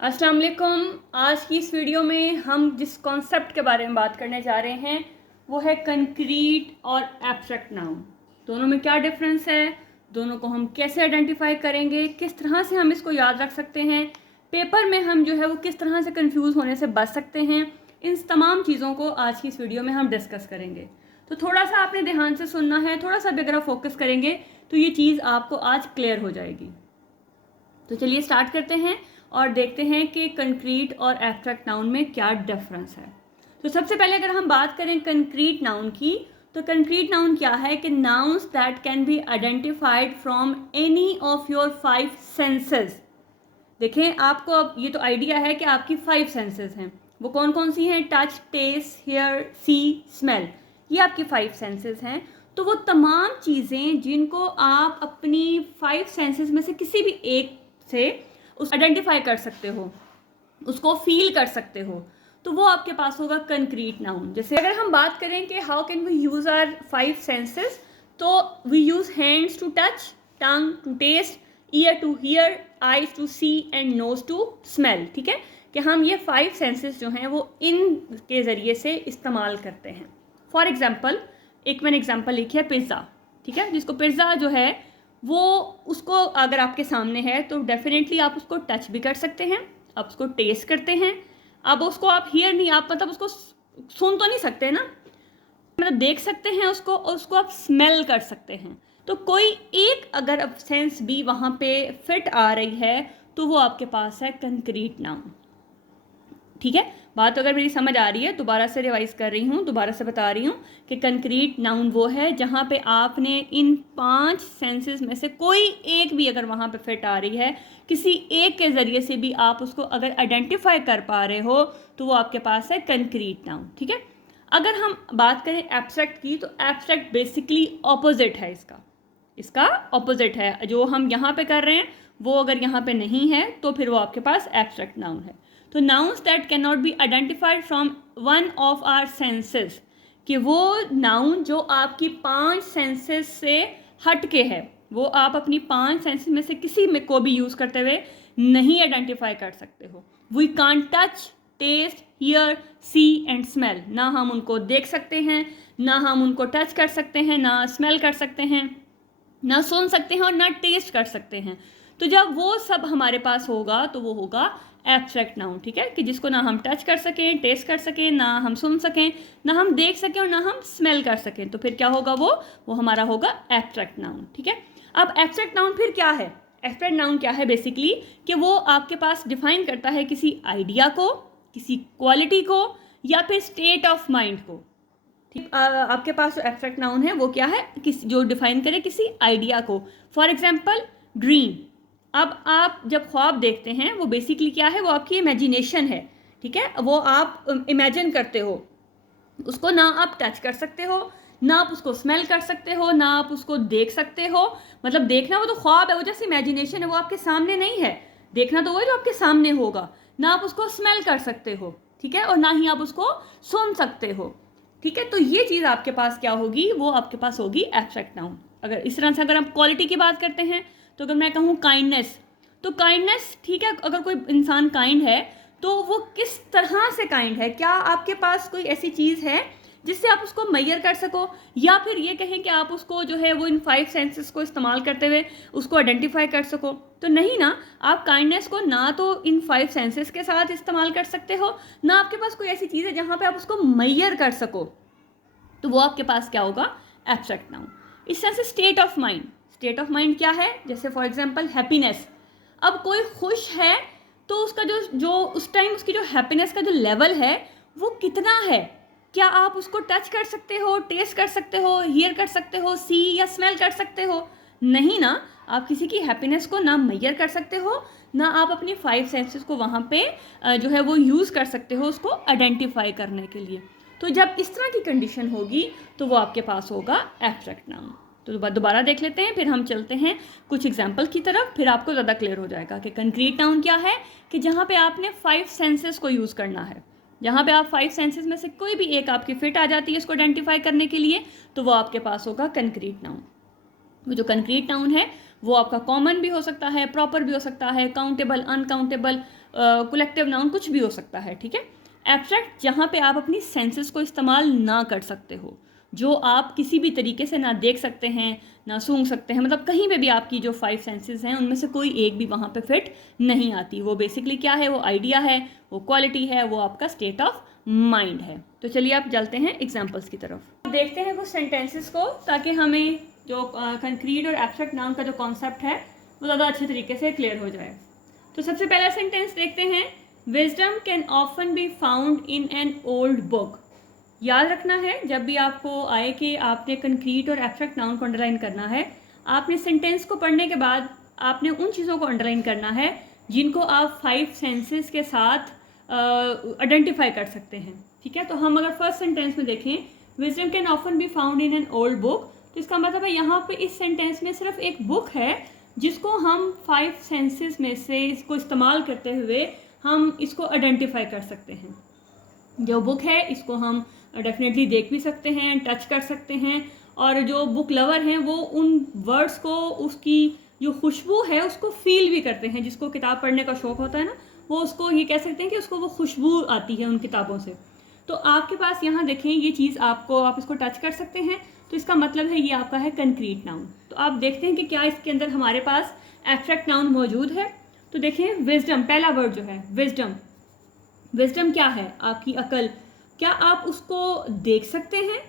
अस्सलाम वालेकुम। आज की इस वीडियो में हम जिस कॉन्सेप्ट के बारे में बात करने जा रहे हैं वो है कंक्रीट और एब्स्ट्रैक्ट नाउन। दोनों में क्या डिफरेंस है, दोनों को हम कैसे आइडेंटिफाई करेंगे, किस तरह से हम इसको याद रख सकते हैं, पेपर में हम जो है वो किस तरह से कंफ्यूज होने से बच सकते हैं, इन तमाम चीज़ों को आज की इस वीडियो में हम डिस्कस करेंगे। तो थोड़ा सा आपने ध्यान से सुनना है, थोड़ा सा भी अगर आप फोकस करेंगे तो ये चीज़ आपको आज क्लियर हो जाएगी। तो चलिए स्टार्ट करते हैं और देखते हैं कि कंक्रीट और एब्स्ट्रैक्ट नाउन में क्या डिफरेंस है। तो सबसे पहले अगर हम बात करें कंक्रीट नाउन की, तो कंक्रीट नाउन क्या है कि nouns that can be identified from any of your 5 senses. देखें, आपको अब ये तो आइडिया है कि आपकी 5 सेंसेस हैं। वो कौन कौन सी हैं? Touch, taste, hear, see, smell. ये आपकी 5 सेंसेस हैं। तो वो तमाम चीज़ें जिनको आप अपनी 5 सेंसेस में से किसी भी एक से उस आइडेंटिफाई कर सकते हो, उसको फील कर सकते हो, तो वो आपके पास होगा कंक्रीट नाउन। जैसे अगर हम बात करें कि how can we use our 5 senses, तो we use hands to touch, tongue to taste, ear to hear, eyes to see and nose to smell. ठीक है कि हम ये 5 सेंसेस जो हैं वो इनके ज़रिए से इस्तेमाल करते हैं। फॉर एग्जाम्पल, एक मैंने एग्जाम्पल लिखी है पिज़्ज़ा। ठीक है, जिसको पिज़्ज़ा जो है वो, उसको अगर आपके सामने है तो डेफिनेटली आप उसको टच भी कर सकते हैं, आप उसको टेस्ट करते हैं। अब उसको आप हियर नहीं, आप मतलब उसको सुन तो नहीं सकते ना, मतलब देख सकते हैं उसको, और उसको आप स्मेल कर सकते हैं। तो कोई एक अगर अब सेंस भी वहाँ पे फिट आ रही है तो वो आपके पास है कंक्रीट नाउन। ठीक है, बात तो अगर मेरी समझ आ रही है, दोबारा से रिवाइज कर रही हूँ, दोबारा से बता रही हूँ कि कंक्रीट नाउन वो है जहाँ पे आपने इन 5 सेंसेस में से कोई एक भी अगर वहाँ पे फिट आ रही है, किसी एक के ज़रिए से भी आप उसको अगर आइडेंटिफाई कर पा रहे हो, तो वो आपके पास है कंक्रीट नाउन। ठीक है, अगर हम बात करें एब्स्ट्रैक्ट की, तो एब्स्ट्रैक्ट बेसिकली ऑपोजिट है इसका ऑपोजिट है। जो हम यहाँ पे कर रहे हैं वो अगर यहाँ पे नहीं है तो फिर वो आपके पास एब्स्ट्रैक्ट नाउन है। तो nouns that can not be identified from one of our senses, कि वो नाउन जो आपकी 5 सेंसेस से हट के है, वो आप अपनी 5 सेंसेस में से किसी में को भी यूज़ करते हुए नहीं आइडेंटिफाई कर सकते हो। We can't touch, taste, hear, see and smell. ना हम उनको देख सकते हैं, ना हम उनको टच कर सकते हैं, ना स्मेल कर सकते हैं, ना सुन सकते हैं और ना टेस्ट कर सकते हैं। तो जब वो सब हमारे पास होगा तो वो होगा एब्स्ट्रैक्ट नाउन। ठीक है, कि जिसको ना हम टच कर सकें, टेस्ट कर सकें, ना हम सुन सकें, ना हम देख सकें और ना हम स्मेल कर सकें, तो फिर क्या होगा? वो हमारा होगा एब्स्ट्रैक्ट नाउन। ठीक है, अब एब्स्ट्रैक्ट नाउन फिर क्या है? एब्स्ट्रैक्ट नाउन क्या है? बेसिकली कि वो आपके पास डिफाइन करता है किसी आइडिया को, किसी क्वालिटी को, या फिर स्टेट ऑफ माइंड को। ठीक, आपके पास जो एब्स्ट्रैक्ट नाउन है वो क्या है? जो डिफाइन करे किसी आइडिया को। For example, dream. अब आप जब ख्वाब देखते हैं वो बेसिकली क्या है? वो आपकी इमेजिनेशन है। ठीक है, वो आप इमेजिन करते हो, उसको ना आप टच कर सकते हो, ना आप उसको स्मेल कर सकते हो, ना आप उसको देख सकते हो। मतलब देखना वो तो ख्वाब है, वो जैसे इमेजिनेशन है, वो आपके सामने नहीं है। देखना तो वो है जो आपके सामने होगा। ना आप उसको स्मेल कर सकते हो, ठीक है, और ना ही आप उसको सुन सकते हो। ठीक है, तो ये चीज़ आपके पास क्या होगी? वो आपके पास होगी एब्स्ट्रैक्ट नाउन। अगर इस तरह से अगर हम क्वालिटी की बात करते हैं, तो अगर मैं कहूँ काइंडनेस, तो काइंडनेस, ठीक है, अगर कोई इंसान काइंड है तो वो किस तरह से काइंड है? क्या आपके पास कोई ऐसी चीज़ है जिससे आप उसको मैयर कर सको, या फिर ये कहें कि आप उसको जो है वो इन 5 सेंसेस को इस्तेमाल करते हुए उसको आइडेंटिफाई कर सको? तो नहीं ना, आप काइंडनेस को ना तो इन 5 सेंसेस के साथ इस्तेमाल कर सकते हो, ना आपके पास कोई ऐसी चीज़ है जहाँ पे आप उसको मैयर कर सको। तो वो आपके पास क्या होगा? Abstract noun. इस तरह से state of mind, state of mind क्या है? जैसे फॉर एग्जांपल हैप्पीनेस। अब कोई खुश है तो उसका जो जो उस टाइम उसकी जो हैप्पीनेस का जो लेवल है वो कितना है? क्या आप उसको टच कर सकते हो, टेस्ट कर सकते हो, हियर कर सकते हो, सी या स्मेल कर सकते हो? नहीं ना, आप किसी की हैप्पीनेस को ना मैयर कर सकते हो, ना आप अपनी 5 सेंसेस को वहाँ पे जो है वो यूज़ कर सकते हो उसको आइडेंटिफाई करने के लिए। तो जब इस तरह की कंडीशन होगी तो वो आपके पास होगा एब्स्ट्रैक्ट नाउन। तो दोबारा देख लेते हैं, फिर हम चलते हैं कुछ एग्जाम्पल की तरफ, फिर आपको ज़्यादा क्लियर हो जाएगा कि कंक्रीट नाउन क्या है। कि जहाँ पे आपने 5 सेंसेस को यूज़ करना है, जहाँ पे आप 5 सेंसेस में से कोई भी एक आपकी फिट आ जाती है इसको आइडेंटिफाई करने के लिए, तो वो आपके पास होगा कंक्रीट नाउन। वो जो कंक्रीट नाउन है वो आपका कॉमन भी हो सकता है, प्रॉपर भी हो सकता है, काउंटेबल, अनकाउंटेबल, कलेक्टिव नाउन कुछ भी हो सकता है, ठीक है। एब्स्ट्रैक्ट जहाँ पे आप अपनी सेंसेस को इस्तेमाल ना कर सकते हो, जो आप किसी भी तरीके से ना देख सकते हैं ना सूंघ सकते हैं, मतलब कहीं पे भी आपकी जो 5 सेंसेस हैं उनमें से कोई एक भी वहाँ पे फिट नहीं आती। वो बेसिकली क्या है, वो आइडिया है, वो क्वालिटी है, वो आपका स्टेट ऑफ माइंड है। तो चलिए आप चलते हैं एग्जाम्पल्स की तरफ, देखते हैं कुछ सेंटेंसेस को, ताकि हमें जो कंक्रीट और एब्स्ट्रैक्ट नाउन का जो कॉन्सेप्ट है वो ज़्यादा अच्छे तरीके से क्लियर हो जाए। तो सबसे पहला सेंटेंस देखते हैं, wisdom can often be found in an old book. याद रखना है जब भी आपको आए कि आपने कंक्रीट और एब्स्ट्रैक्ट नाउन को अंडरलाइन करना है, आपने सेंटेंस को पढ़ने के बाद आपने उन चीज़ों को अंडरलाइन करना है जिनको आप 5 सेंसेस के साथ आइडेंटिफाई कर सकते हैं, ठीक है। तो हम अगर फर्स्ट सेंटेंस में देखें, wisdom can often be found in an old book, तो इसका मतलब है यहाँ पे इस सेंटेंस में सिर्फ एक बुक है जिसको हम 5 सेंसेस में से इसको इस्तेमाल करते हुए हम इसको आइडेंटिफाई कर सकते हैं। जो बुक है इसको हम डेफिनेटली देख भी सकते हैं, टच कर सकते हैं, और जो बुक लवर हैं वो उन वर्ड्स को, उसकी जो खुशबू है उसको फील भी करते हैं। जिसको किताब पढ़ने का शौक़ होता है ना, वो उसको ये कह सकते हैं कि उसको वो खुशबू आती है उन किताबों से। तो आपके पास यहाँ देखें ये चीज़ आपको, आप इसको टच कर सकते हैं, तो इसका मतलब है ये आपका है कंक्रीट नाउन। तो आप देखते हैं कि क्या इसके अंदर हमारे पास एब्स्ट्रैक्ट नाउन मौजूद है। तो देखें, विजडम, पहला वर्ड जो है विजडम, विजडम क्या है, आपकी अकल। क्या आप उसको देख सकते हैं,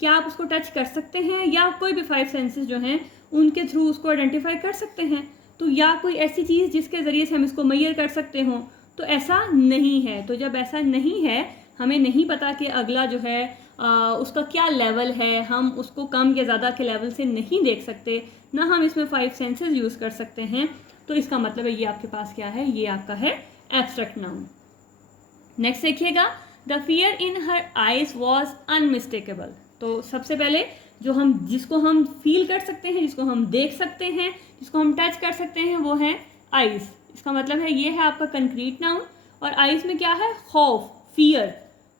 क्या आप उसको टच कर सकते हैं, या कोई भी 5 सेंसेस जो हैं उनके थ्रू उसको आइडेंटिफाई कर सकते हैं। तो या कोई ऐसी चीज़ जिसके ज़रिए से हम इसको मेजर कर सकते हों, तो ऐसा नहीं है। तो जब ऐसा नहीं है, हमें नहीं पता कि अगला जो है उसका क्या लेवल है, हम उसको कम या ज़्यादा के लेवल से नहीं देख सकते, ना हम इसमें 5 सेंसेस यूज़ कर सकते हैं, तो इसका मतलब है ये आपके पास क्या है, ये आपका है एब्स्ट्रैक्ट नाउन। नेक्स्ट देखिएगा, the fear in her eyes was unmistakable. तो सबसे पहले जिसको हम फील कर सकते हैं, जिसको हम देख सकते हैं, जिसको हम टच कर सकते हैं, वो है आइज। इसका मतलब है ये है आपका कंक्रीट नाउन। और आइज में क्या है, खौफ, फियर।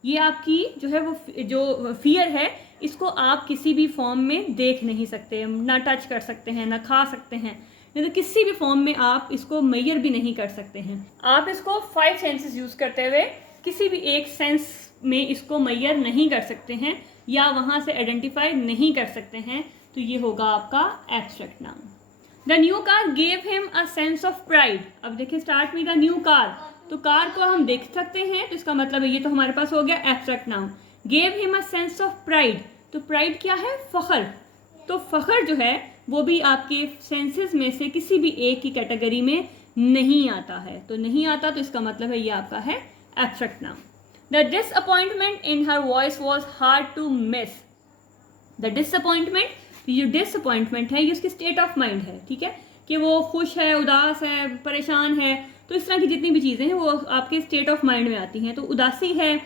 ये आपकी जो है वो जो फियर है, इसको आप किसी भी फॉर्म में देख नहीं सकते, ना टच कर सकते हैं, ना खा सकते हैं, तो किसी भी फॉर्म में आप इसको मेजर भी नहीं कर सकते हैं। आप इसको 5 सेंसेस यूज़ करते हुए किसी भी एक सेंस में इसको मेजर नहीं कर सकते हैं या वहाँ से आइडेंटिफाई नहीं कर सकते हैं, तो ये होगा आपका abstract noun. The new car gave him a sense of pride. अब देखिए स्टार्ट में द न्यू कार, तो कार को हम देख सकते हैं, तो इसका मतलब है ये तो हमारे पास हो गया abstract noun. Gave him a sense of pride, तो प्राइड क्या है, फख्र। तो फख्र जो है वो भी आपके सेंसेस में से किसी भी एक की कैटेगरी में नहीं आता है। तो नहीं आता, तो इसका मतलब है ये आपका है abstract noun. The disappointment in her voice was hard to miss. The disappointment, ये जो डिसअपॉइंटमेंट है ये उसकी स्टेट ऑफ माइंड है, ठीक है, कि वो खुश है, उदास है, परेशान है, तो इस तरह की जितनी भी चीज़ें हैं वो आपके स्टेट ऑफ माइंड में आती हैं। तो उदासी है,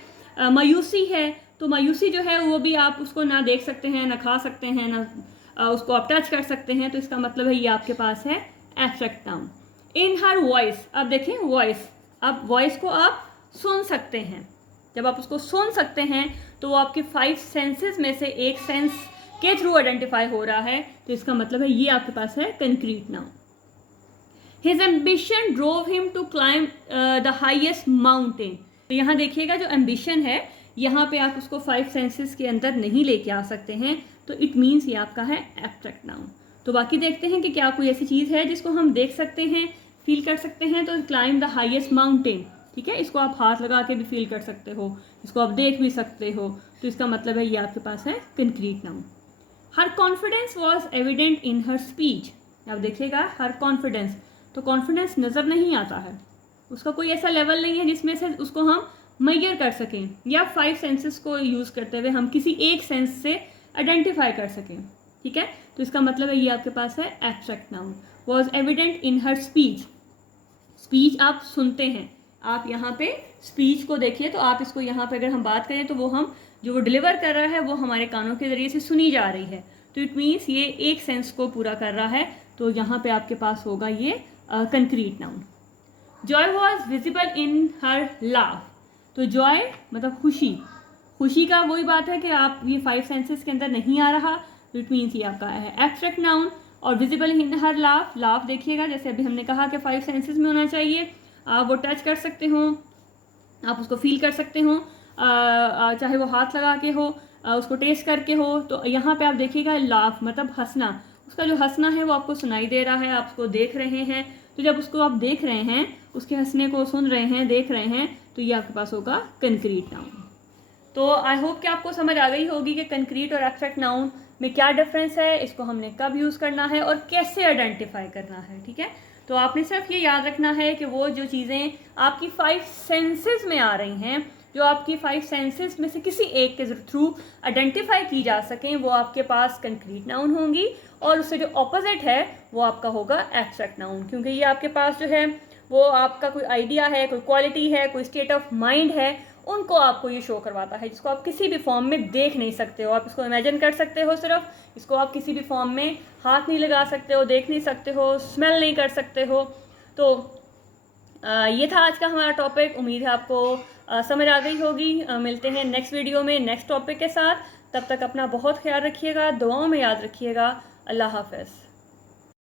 मायूसी है, तो मायूसी जो है वो भी आप उसको ना देख सकते हैं, ना खा सकते हैं, ना उसको आप टच कर सकते हैं, तो इसका मतलब है ये आपके पास है एब्स्ट्रैक्ट नाउन। इन हर वॉइस, अब देखें वॉइस, अब वॉइस को आप सुन सकते हैं। जब आप उसको सुन सकते हैं तो वो आपके 5 सेंसेस में से एक सेंस के थ्रू आइडेंटिफाई हो रहा है, तो इसका मतलब है ये आपके पास है concrete noun. His ambition drove him to climb the highest mountain. तो यहाँ देखिएगा जो एम्बिशन है, यहाँ पे आप उसको 5 सेंसेस के अंदर नहीं लेके आ सकते हैं, तो इट मीन्स ये आपका है एब्स्ट्रैक्ट नाउन। तो बाकी देखते हैं कि क्या कोई ऐसी चीज़ है जिसको हम देख सकते हैं, फील कर सकते हैं। तो क्लाइम द हाईएस्ट माउंटेन, ठीक है, इसको आप हाथ लगा के भी फील कर सकते हो, इसको आप देख भी सकते हो, तो इसका मतलब है ये आपके पास है concrete noun. Her confidence was evident in her speech. अब देखिएगा हर कॉन्फिडेंस, तो कॉन्फिडेंस नज़र नहीं आता है, उसका कोई ऐसा लेवल नहीं है जिसमें से उसको हम मेजर कर सकें या 5 सेंसेस को यूज़ करते हुए हम किसी एक सेंस से आइडेंटिफाई कर सकें, ठीक है। तो इसका मतलब है ये आपके पास है abstract noun. Was evident in her speech, speech आप सुनते हैं, आप यहाँ पे स्पीच को देखिए, तो आप इसको यहाँ पे अगर हम बात करें तो वो हम जो वो डिलीवर कर रहा है वो हमारे कानों के ज़रिए से सुनी जा रही है, तो इट मीन्स ये एक सेंस को पूरा कर रहा है, तो यहाँ पे आपके पास होगा ये concrete noun. Joy was visible in her laugh, तो जॉय मतलब खुशी, खुशी का वही बात है कि आप ये 5 सेंसेस के अंदर नहीं आ रहा, तो इट मीन्स ये आपका है एब्स्ट्रैक्ट नाउन। और visible in her laugh, laugh देखिएगा जैसे अभी हमने कहा कि 5 सेंसेस में होना चाहिए, आप वो टच कर सकते हो, आप उसको फील कर सकते हो, चाहे वो हाथ लगा के हो, उसको टेस्ट करके हो। तो यहाँ पे आप देखिएगा लाफ मतलब हंसना, उसका जो हंसना है वो आपको सुनाई दे रहा है, आप उसको देख रहे हैं। तो जब उसको आप देख रहे हैं, उसके हंसने को सुन रहे हैं, देख रहे हैं, तो ये आपके पास होगा कंक्रीट नाउन। तो आई होप कि आपको समझ आ गई होगी कि कंक्रीट और एब्स्ट्रैक्ट नाउन में क्या डिफरेंस है, इसको हमने कब यूज़ करना है और कैसे आइडेंटिफाई करना है। ठीक है, तो आपने सिर्फ ये याद रखना है कि वो जो चीज़ें आपकी 5 सेंसेस में आ रही हैं, जो आपकी 5 सेंसेस में से किसी एक के थ्रू आइडेंटिफाई की जा सकें, वो आपके पास कंक्रीट नाउन होंगी, और उससे जो ऑपोजिट है वो आपका होगा एब्स्ट्रैक्ट नाउन, क्योंकि ये आपके पास जो है वो आपका कोई आइडिया है, कोई क्वालिटी है, कोई स्टेट ऑफ माइंड है, उनको आपको ये शो करवाता है, जिसको आप किसी भी फॉर्म में देख नहीं सकते हो। आप इसको इमेजिन कर सकते हो सिर्फ, इसको आप किसी भी फॉर्म में हाथ नहीं लगा सकते हो, देख नहीं सकते हो, स्मेल नहीं कर सकते हो। तो ये था आज का हमारा टॉपिक। उम्मीद है आपको समझ आ गई होगी। मिलते हैं नेक्स्ट वीडियो में नेक्स्ट टॉपिक के साथ। तब तक अपना बहुत ख्याल रखिएगा, दुआओं में याद रखिएगा। अल्लाह हाफ़िज़।